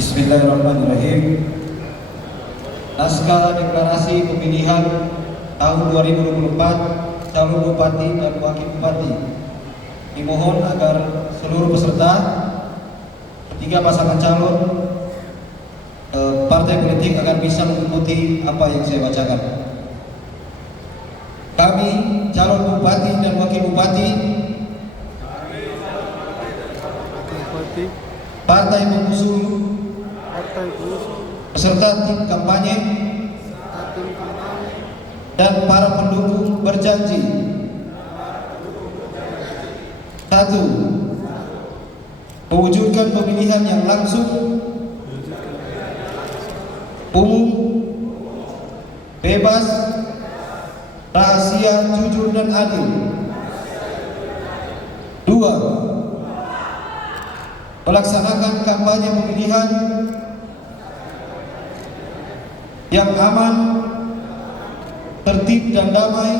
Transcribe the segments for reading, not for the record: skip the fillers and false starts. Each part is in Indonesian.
Bismillahirrahmanirrahim. Naskah deklarasi pemilihan tahun 2024 calon bupati dan wakil bupati. Dimohon agar seluruh peserta, tiga pasangan calon partai politik agar bisa mengikuti apa yang saya bacakan. Kami calon bupati dan wakil bupati partai pengusung peserta tim kampanye dan para pendukung berjanji: 1. Mewujudkan pemilihan yang langsung, umum, bebas, rahasia, jujur dan adil. 2. Melaksanakan kampanye pemilihan yang aman, tertib dan damai,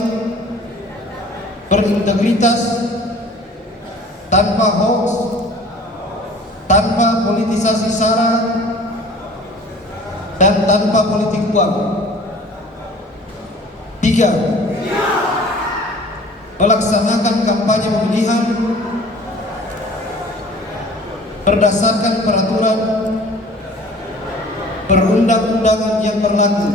berintegritas, tanpa hoax, tanpa politisasi sara, dan tanpa politik uang. 3. Melaksanakan kampanye pemilihan berdasarkan peraturan perundang-undangan yang berlaku.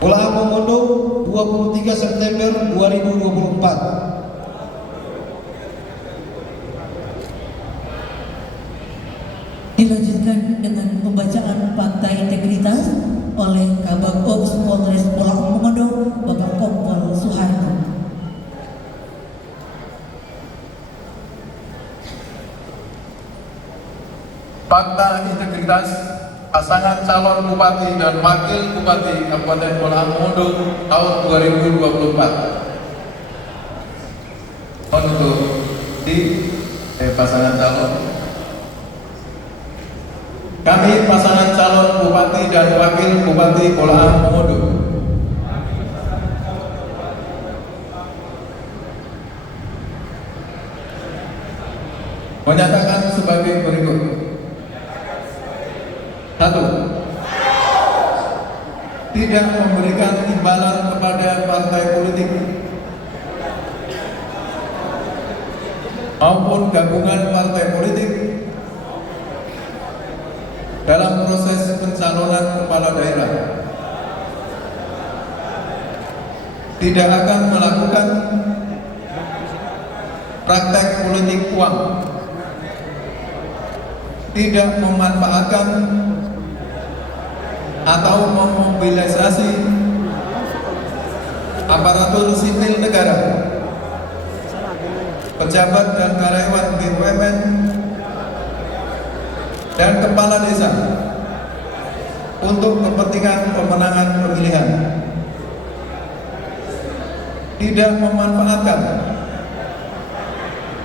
Pulau Momondo, 23 September 2024. Dilanjutkan dengan pembacaan fakta integritas oleh Kabag Ops Polres Pulau Momondo, Bapak Kompol Suharto. Fakta integritas pasangan calon bupati dan wakil bupati Kabupaten Pulau Momondo tahun 2024. Untuk pasangan calon, kami pasangan calon bupati dan wakil bupati Pulau Momondo menyatakan sebagai berikut. 1. Tidak memberikan imbalan kepada partai politik maupun gabungan partai politik dalam proses pencalonan kepala daerah. Tidak akan melakukan praktek politik uang. Tidak memanfaatkan atau memobilisasi aparatur sipil negara, pejabat dan karyawan BUMN dan kepala desa untuk kepentingan pemenangan pemilihan. Tidak memanfaatkan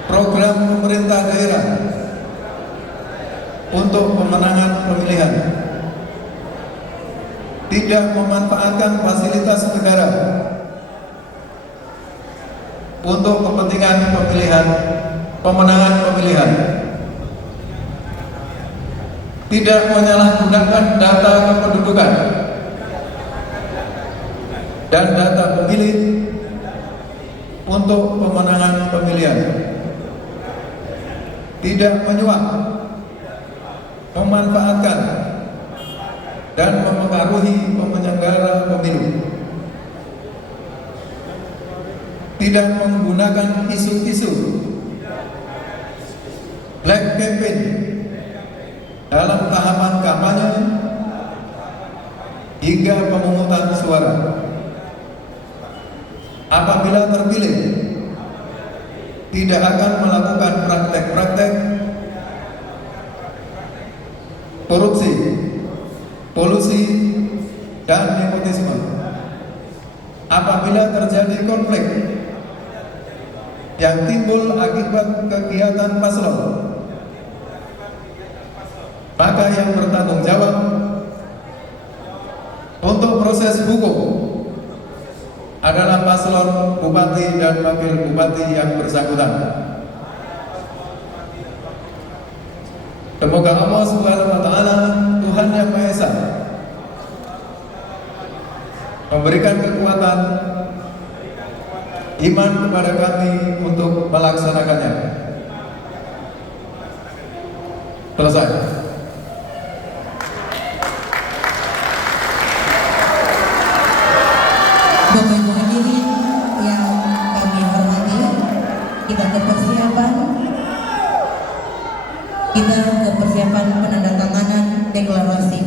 program pemerintah daerah untuk pemenangan pemilihan. Tidak memanfaatkan fasilitas negara untuk kepentingan pemilihan, pemenangan pemilihan. Tidak menyalahgunakan data kependudukan dan data pemilih untuk pemenangan pemilihan. Tidak menyuap, memanfaatkan dan mempengaruhi penyelenggara pemilu. Tidak menggunakan isu-isu black campaign dalam tahapan kampanye hingga pemungutan suara. Apabila terpilih, tidak akan melakukan praktek-praktek korupsi, kolusi, dan nepotisme. Apabila terjadi konflik yang timbul akibat kegiatan paslon, maka yang bertanggung jawab untuk proses hukum adalah paslon bupati dan wakil bupati yang bersangkutan. Semoga Allah Subhanahu wa taala, Tuhan yang Maha Esa, memberikan kekuatan iman kepada kami untuk melaksanakannya. Selesai. Bapak Ibu hadirin yang kami hormati, kita ke persiapan penandatanganan deklarasi